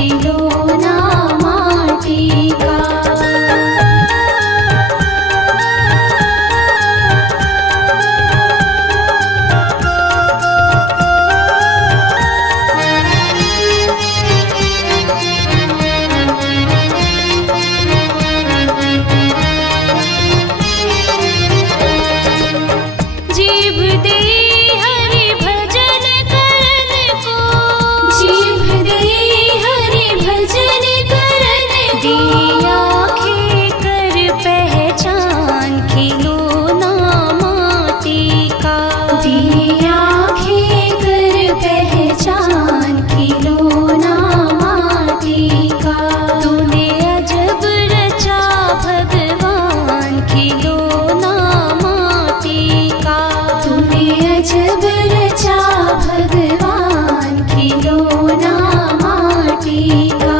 खिलौना माटी का। जीभ दे हरि भजन करन को, जीभ दे हरि भजन करन को। दिया आँखें कर पहचान खिलौना माटी का। दिया आँखें कर पहचान खिलौना माटी का। तूने अजब रचा भगवान खिलौना माटी का। तूने अजब रचा भगवान खिलौना माटी का।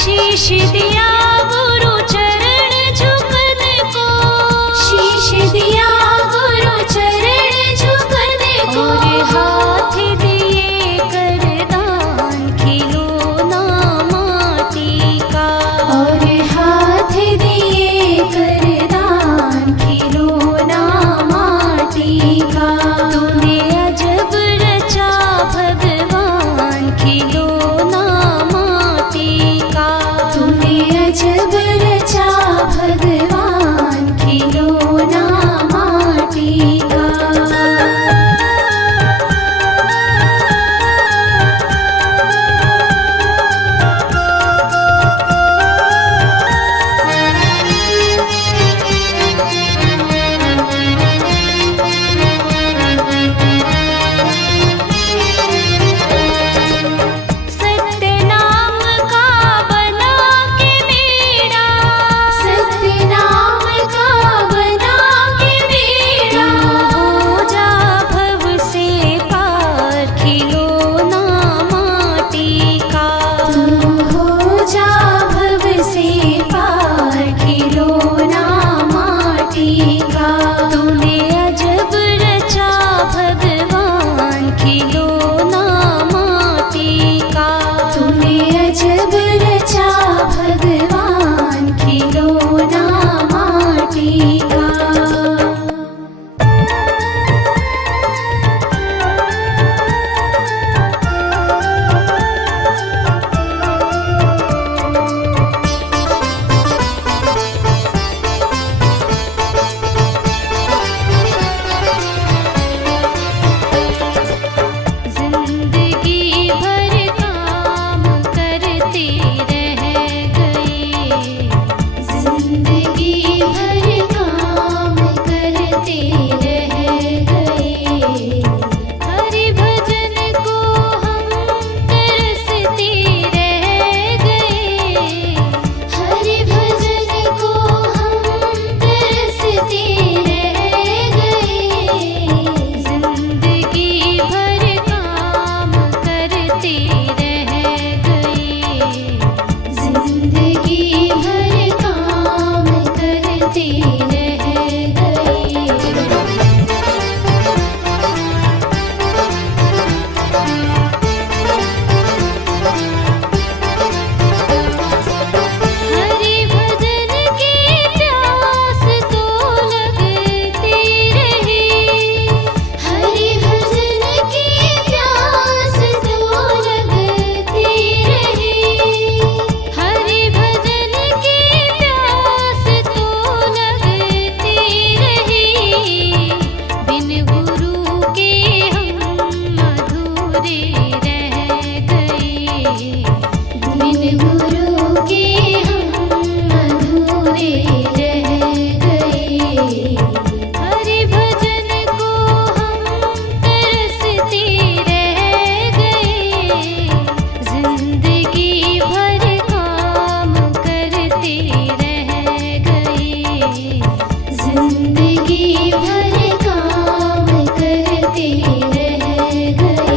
शीश दिया गुरु चरण झुकन को, शीश दिया गुरु चरण झुकन को। और हाथ दिए कर दान खिलौना माटी का। और हाथ दिए कर दान खिलौना माटी का। तूने अजब रचा भगवान खिलौना माटी का। तूने अजब रचा भगवान खिलौना माटी का। सत्य नाम का बना के मेरा, सत्य नाम का बना के मेरा। हो जा भव से पार खिलौना माटी का। तू हो जा भव से पार खिलौना माटी का। तूने अजब रचा भगवान खिलौना माटी का। तूने अजब रचा भगवान खिलौना माटी का। जिंदगी भर काम करते रह गए। जिंदगी भर काम करते रह गए। हरि भजन को हम तरसते रह गए। हरि भजन को हम तरसते रह गए। जिंदगी भर काम करते रह गए। जिंदगी भर काम करते रह गए। हरि भजन की प्यास तो लगती रही। हरि भजन की प्यास तो लगती रही। हरि भजन की प्यास तो लगती रही। बिन गुरु के हम अधूरे रह गए। बिन गुरु के हम अधूरे रह गए। हरि भजन को हम तरसते रह गए। जिंदगी भर काम करते रह गए। जिंदगी भर काम करते रह गए।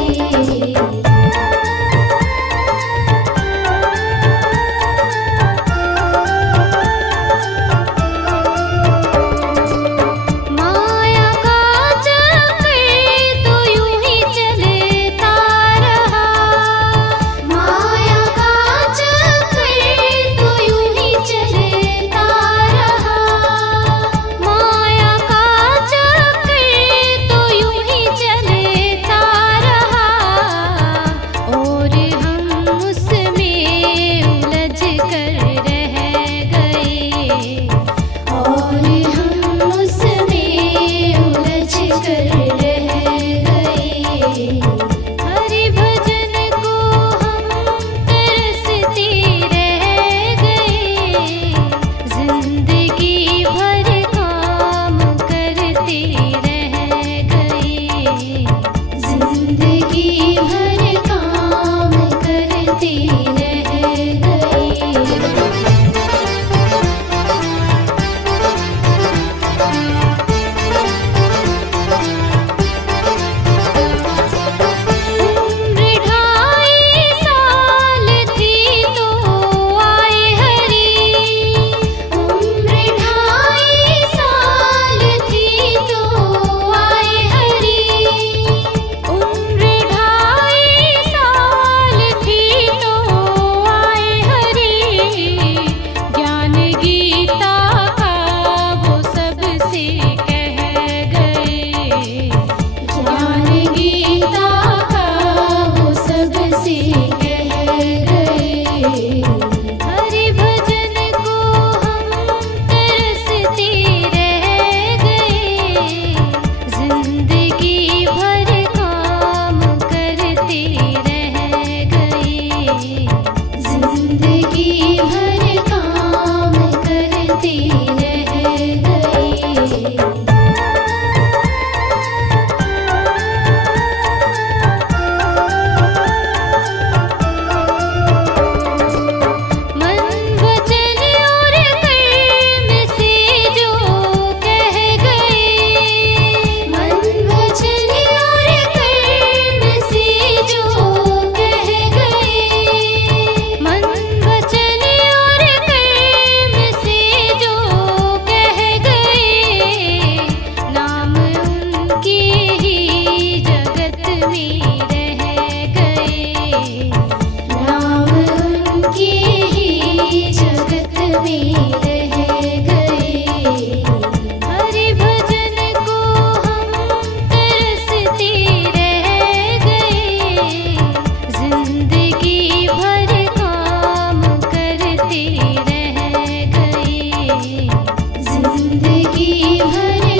जिंदगी भर